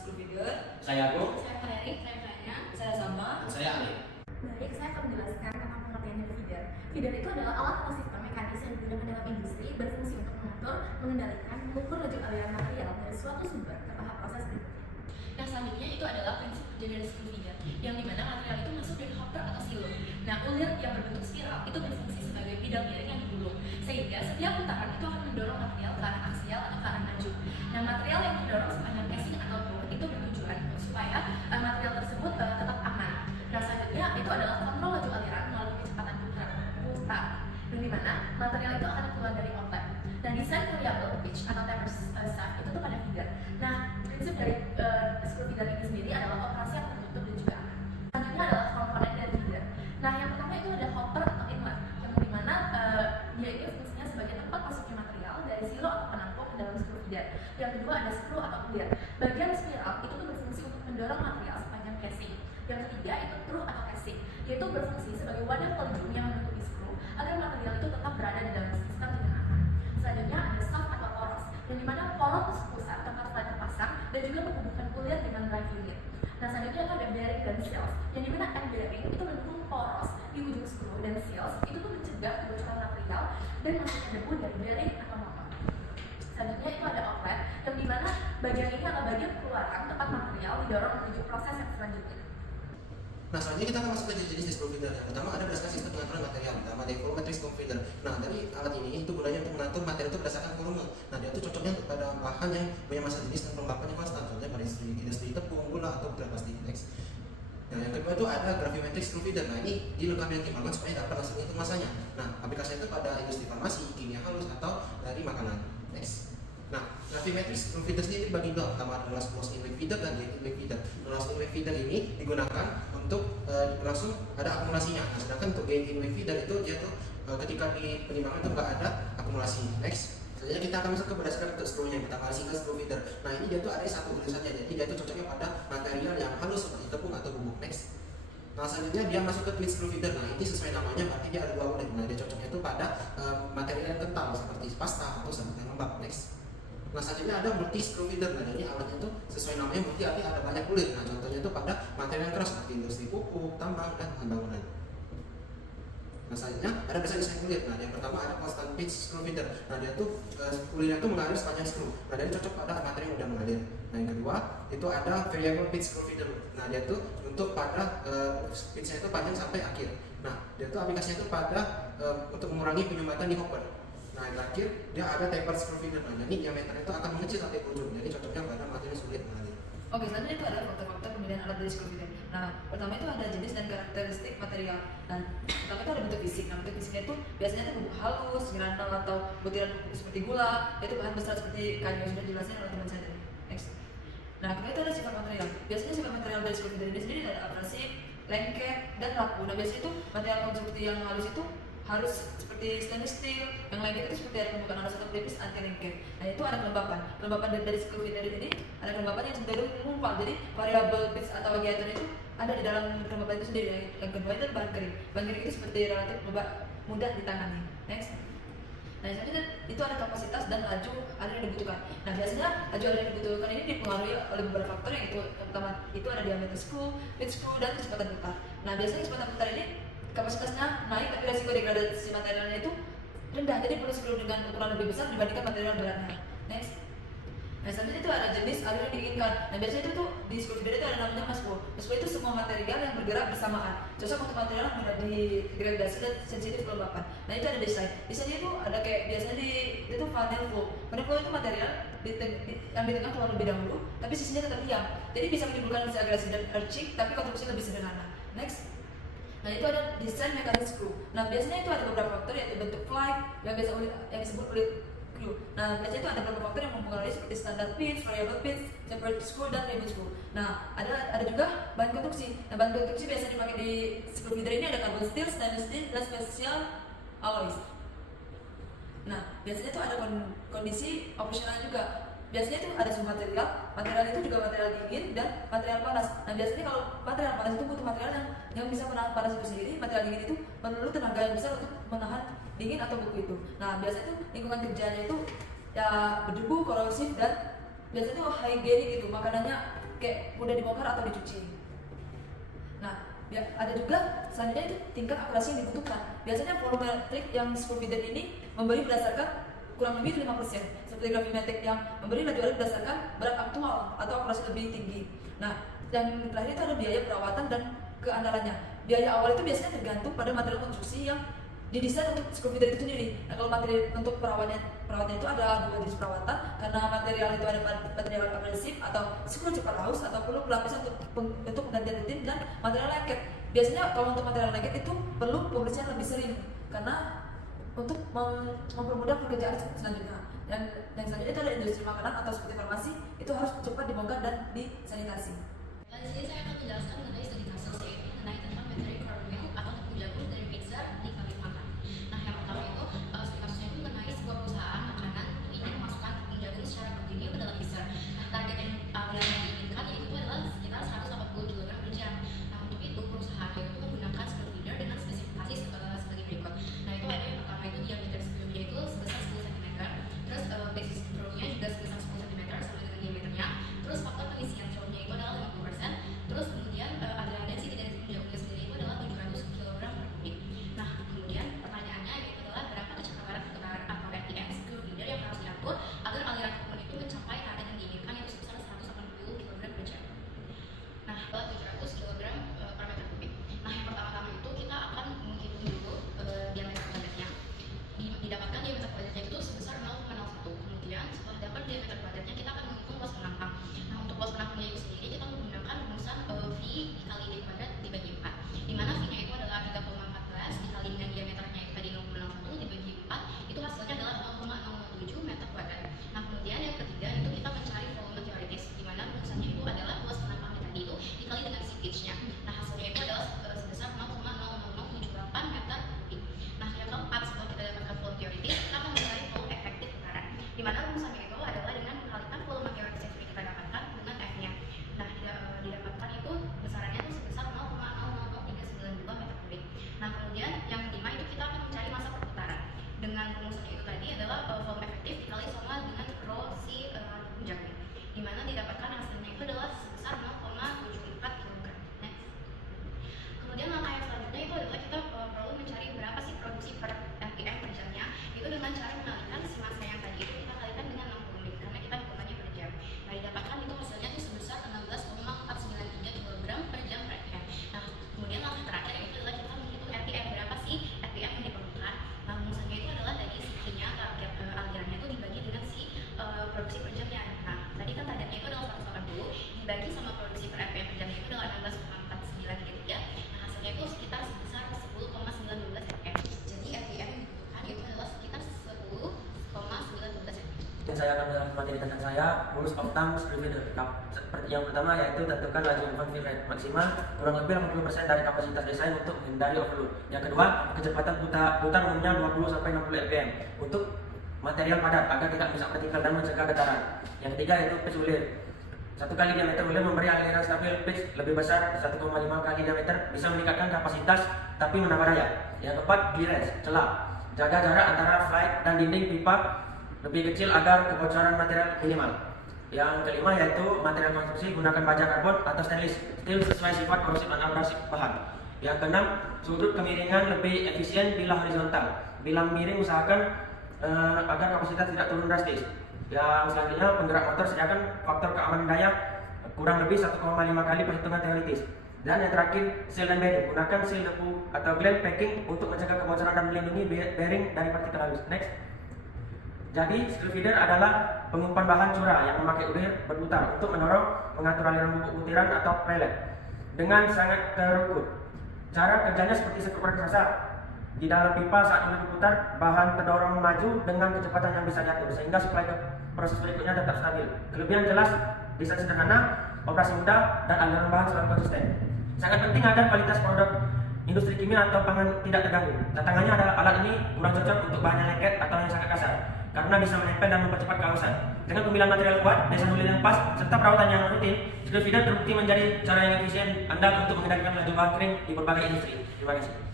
School Feeder. Saya Agung. Saya Valerie, saya Fanya. Saya Sama. Dan saya Ali. Baik, saya akan menjelaskan tentang pengertian dari feeder. Feeder itu adalah alat atau sistem mekanis yang digunakan dalam industri berfungsi untuk mengatur, mengendalikan, mengukur laju aliran material dari suatu sumber ke tahap proses berikutnya. Yang selanjutnya itu adalah prinsip dari school feeder, yang dimana material itu masuk dari hopper atau silo. Nah, ulir yang berbentuk spiral itu berfungsi sebagai bidang miring yang digulung, sehingga setiap putaran itu akan mendorong material ke arah aksial atau ke arah maju. Nah, material yang mendorong sepanjang casing atau bore itu bertujuan supaya material tersebut tetap aman. Nah, selanjutnya itu adalah kontrol laju aliran melalui kecepatan putar, dan dimana material itu akan keluar dari outlet. Dan desain variable pitch atau taper shaft itu tuh pada feeder. Nah, prinsip dari screw feeder ini sendiri adalah operasi yang tertutup dan juga aman. Selanjutnya adalah komponen dari feeder. Nah, yang pertama itu ada hopper atau inlet, yang dimana dia ini fungsinya sebagai tempat masuknya material dari silo atau penampung ke dalam screw feeder. Yang kedua ada screw atau ulir. Bagian spiral itu tuh berfungsi untuk mendorong material sepanjang casing. Yang ketiga itu true atau casing, yaitu berfungsi sebagai wadah pelindung yang menutupi screw agar material itu tetap berada di dalam sistem dengan aman. Selanjutnya ada shaft atau poros, yang dimana poros pusat tempat setelah dipasang dan juga menghubungkan ulir dengan drive unit. Nah, selanjutnya itu ada bearing dan seals, yang dimana end bearing itu mendukung poros di ujung screw, dan seals itu tuh mencegah kebocoran material dan masuknya debu dari bearing atau motor. Selanjutnya itu ada outlet, yang dimana bagian ini adalah bagian keluaran tempat material didorong menuju proses yang selanjutnya. Nah, selanjutnya kita akan masuk ke jenis screw feeder. Yang pertama ada berdasarkan sistem pengaturan material, nama dari volumetric screw feeder. Nah, dari alat ini itu gunanya untuk mengatur material itu berdasarkan volume. Nah, dia itu cocoknya pada bahan yang punya massa jenis dan kelembapannya konstan, contohnya pada industri tepung, gula, atau plastik. Next. Nah, yang kedua itu ada gravimetric screw feeder. Nah, ini dilengkapi dengan timbangan supaya dapat langsung hitung massanya. Nah, aplikasinya itu pada industri farmasi, kimia halus, atau dari makanan. Next. Nah, gravimetric screw feeder sendiri dibagi dua, pertama adalah closed inlet feeder dan gate inlet feeder. Closed inlet feeder ini digunakan untuk langsung ada akumulasinya. Nah, sedangkan untuk gate inlet feeder itu dia tuh ketika di penimbangan itu nggak ada akumulasi. Next. Selanjutnya kita akan masuk ke berdasarkan bentuk screw-nya. Pertama single screw feeder. Nah, ini dia tuh ada satu ulir saja, jadi dia tuh cocoknya pada material yang halus seperti tepung atau bubuk. Next. Nah, selanjutnya dia masuk ke twin screw feeder. Nah, ini sesuai namanya berarti dia ada dua ulir. Nah, dia cocoknya itu pada material yang kental seperti pasta atau sabun yang lembab. Next. Nah, selanjutnya ada multi screw feeder. Nah, ini alatnya itu sesuai namanya multi, artinya ada banyak ulir. Nah, contohnya itu pada material yang keras seperti industri pupuk, tambang, dan bangunan. Nah, selanjutnya ada desain ulir. Nah, yang pertama ada constant pitch screw feeder. Nah, dia tuh ulirnya itu mengalir sepanjang screw. Nah, dia cocok pada material yang udah mengalir. Nah, yang kedua itu ada variable pitch screw feeder. Nah, dia tuh untuk pada pitchnya itu panjang sampai akhir. Nah, dia tuh aplikasinya itu pada untuk mengurangi penyumbatan di hopper. Nah, yang terakhir dia ada taper screw feeder. Nah, ini diameter itu akan mengecil sampai ujung. Jadi cocoknya pada material sulit mengalir. Oke, selanjutnya itu ada faktor-faktor pemilihan alat dari screw feeder. Nah, pertama itu ada jenis dan karakteristik material. Nah, pertama itu ada bentuk fisik. Nah, bentuk fisiknya itu biasanya itu bubuk halus, granul atau butiran seperti gula. Itu bahan besar seperti kayu yang sudah dijelaskan oleh teman saya tadi. Next. Nah, kedua itu ada sifat material. Biasanya sifat material dari screw feeder ini sendiri ada abrasif, lengket, dan rapuh. Nah, biasanya itu material konstruksi yang halus itu harus seperti stainless steel, yang lengket itu seperti ada pembukaan alas atau pelipis anti lengket. Nah, itu ada kelembapan. Kelembapan dari screw feeder ini ada kelembapan yang cenderung mengumpal. Jadi variable pitch atau diameter itu ada di dalam kelembapan itu sendiri. Yang kedua itu bahan kering. Bahan kering itu seperti relatif mudah ditangani. Next. Nah, selanjutnya itu ada kapasitas dan laju aliran yang dibutuhkan. Nah, biasanya laju aliran yang dibutuhkan ini dipengaruhi oleh beberapa faktor, yang itu pertama itu ada diameter screw, pitch screw, dan kecepatan putar. Nah, biasanya kecepatan putar ini kapasitasnya naik tapi resiko degradasi materialnya itu rendah, jadi perlu screw dengan ukuran lebih besar dibandingkan material beratnya. Next. Nah, selanjutnya itu ada jenis aliran yang diinginkan. Nah, biasanya itu tuh di screw feeder itu ada namanya mass flow. Mass flow itu semua material yang bergerak bersamaan. Cocok untuk material yang mudah degradasi dan sensitif kelembapan. Nah, itu ada desain. Desainnya itu ada kayak biasanya itu funnel flow. Funnel flow itu material yang di tengah keluar lebih dahulu, tapi sisinya tetap diam. Jadi bisa menimbulkan sisi agresif dan arching, tapi konstruksi lebih sederhana. Next. Nah, itu ada desain mekanis screw. Nah, biasanya itu ada beberapa faktor, yaitu bentuk flight yang disebut ulit screw. Nah, biasanya itu ada beberapa faktor yang mempengaruhi seperti standard pitch, variable pitch, tempered screw, dan ribbon screw. Nah, ada juga bahan konstruksi. Nah, bahan konstruksi biasanya dipakai di screw feeder ini ada carbon steel, stainless steel, dan special alloys. Nah, biasanya itu ada kondisi opsional juga. Biasanya itu ada suhu material itu juga material dingin dan material panas. Nah, biasanya kalau material panas itu butuh material yang bisa menahan panas itu sendiri. Material dingin itu perlu tenaga yang besar untuk menahan dingin atau beku itu. Nah, biasanya itu lingkungan kerjanya itu ya berdebu, korosif, dan biasanya itu hygienic gitu. Makanannya kayak mudah dibongkar atau dicuci. Nah, ada juga selanjutnya itu tingkat akurasi yang dibutuhkan. Biasanya volumetric yang screw feeder ini memberi berdasarkan kurang lebih 5%, seperti gravimetric yang memberi laju alur berdasarkan berat aktual atau akurasi lebih tinggi. Nah, yang terakhir itu ada biaya perawatan dan keandalannya. Biaya awal itu biasanya tergantung pada material konstruksi yang didesain untuk screw feeder itu sendiri. Nah, kalau materi untuk perawatnya itu ada 2 jenis perawatan, karena material itu ada material abrasif atau screw cepat haus, atau perlu pelapisan untuk penggantian rutin dan material lengket. Biasanya kalau untuk material lengket itu perlu pembersihan lebih sering karena untuk mempermudah pekerjaan selanjutnya. Dan yang selanjutnya itu ada industri makanan atau seperti farmasi, itu harus cepat dibongkar dan disanitasi. Di sini saya akan menjelaskan mengenai studi kasus, yaitu mengenai tentang materi cornmeal atau tepung jagung dari pizza di kali makan. Nah, yang pertama itu studi kasusnya itu mengenai sebuah perusahaan makanan ingin memasukkan tepung jagung secara kontinu ke dalam pizza. Nah, target yang diinginkan yaitu adalah sekitar 180 kg per jam. Nah, untuk itu perusahaan itu menggunakan screw feeder dengan spesifikasi sebagai berikut. Nah, itu ada yang pertama itu diameter screw-nya itu sebesar 10 cm, terus basis screw-nya juga sebesar 10 cm sama dengan diameternya. Terus faktor pengisian screw-nya itu adalah 50%. Terus kemudian aliran density dari tepung jagungnya sendiri itu adalah 700 kg per kubik. Nah, kemudian pertanyaannya yaitu adalah berapa kecepatan atau RPM screw feeder yang harus diatur agar aliran tepung itu mencapai target yang diinginkan yaitu sebesar 180 kg per jam. Nah, 700 kg per meter kubik. Nah, yang pertama-tama itu kita akan menghitung dulu diameter kuadratnya. Didapatkan diameter kuadratnya itu sebesar 0,01. Kemudian setelah dapat diameter kuadratnya kita akan menghitung luas penampang. Nah, untuk luas penampangnya itu sendiri kita menggunakan rumusan V dikali D kuadrat dibagi 4, di mana V-nya itu adalah 3,14 dikali dengan diameternya itu tadi 0,01 dibagi 4, itu hasilnya adalah 0,007 meter kuadrat. Nah, kemudian yang ketiga itu kita mencari volume teoritis, di mana rumusannya itu adalah luas penampangnya tadi itu dikali dengan seepage-nya. Nah, hasilnya itu adalah sebesar 0,00078 meter kubik. Nah, yang keempat setelah kita dapatkan volume teoritis, kita akan mencari volume efektif tekanan, di mana rumusannya itu adalah dengan mengkalikan volume teoritis yang kita dapatkan dengan F-nya. Nah, didapatkan itu besarannya itu sebesar 0,00392 meter kubik. Nah, kemudian yang kelima itu kita akan mencari masa perputaran. Dengan rumusannya itu tadi adalah volume efektif dikali sama dengan rho si tepung jagung, di mana didapatkan hasilnya itu adalah sebesar 0,74 kg. Next. Kemudian langkah yang selanjutnya itu adalah kita perlu mencari berapa sih produksi per RPM per jamnya. Itu dengan cara mengalihkan si massa yang tadi itu kita kalikan dengan 60 menit karena kita hitungannya per jam. Nah, didapatkan itu hasilnya itu sebesar 16,493 kg per jam per RPM. Nah, kemudian langkah terakhir itu adalah kita menghitung RPM, berapa sih RPM yang diperlukan. Nah, rumusannya itu adalah dari si Q-nya alirannya itu dibagi dengan si produksi per jamnya. Nah, tadi kan targetnya itu adalah 180 dibagi sama produksi per RPM per jamnya itu adalah 16,4933. Nah, hasilnya itu sekitar sebesar 10,912 RPM. Jadi RPM yang dibutuhkan itu adalah sekitar 10,912 RPM. Dan saya akan menjelaskan materi tentang saya, rules of thumb screw feeder. Seperti yang pertama yaitu tentukan laju confill rate maksimal kurang lebih 80% dari kapasitas desain untuk menghindari overload. Yang kedua, kecepatan putar umumnya 20 sampai 60 rpm untuk material padat agar tidak bisa vertikal dan mencegah getaran. Yang ketiga yaitu pitch ulir. 1 kali diameter ulir memberi aliran stabil pitch lebih besar, 1,5 kali diameter bisa meningkatkan kapasitas tapi menambah daya. Yang keempat, clearance, celah. Jaga jarak antara flight dan dinding pipa lebih kecil agar kebocoran material minimal. Yang kelima yaitu material konstruksi, gunakan baja karbon atau stainless steel sesuai sifat korosif dan abrasif bahan. Yang keenam, sudut kemiringan lebih efisien bila horizontal. Bila miring usahakan agar kapasitas tidak turun drastis. Yang selanjutnya, penggerak motor sediakan faktor keamanan daya kurang lebih 1,5 kali perhitungan teoritis. Dan yang terakhir, seal dan bearing, gunakan seal debu atau gland packing untuk mencegah kebocoran dan melindungi bearing dari partikel halus. Next. Jadi, screw feeder adalah pengumpan bahan curah yang memakai ulir berputar untuk mendorong mengatur aliran bubuk butiran atau pellet dengan sangat terukur. Cara kerjanya seperti sekrup raksasa. Di dalam pipa saat ulir berputar, bahan terdorong maju dengan kecepatan yang bisa diatur sehingga supply ke proses berikutnya tetap stabil. Kelebihan jelas, desain sederhana, operasi mudah, dan aliran bahan selalu konsisten. Sangat penting agar kualitas produk industri kimia atau pangan tidak terganggu. Tantangannya adalah alat ini kurang cocok untuk bahan yang lengket atau yang sangat kasar karena bisa menempel dan mempercepat kehausan. Dengan pemilihan material kuat, desain ulir yang pas, serta perawatan yang rutin, screw feeder terbukti menjadi cara yang efisien andal untuk mengendalikan laju bahan kering di berbagai industri. Terima kasih.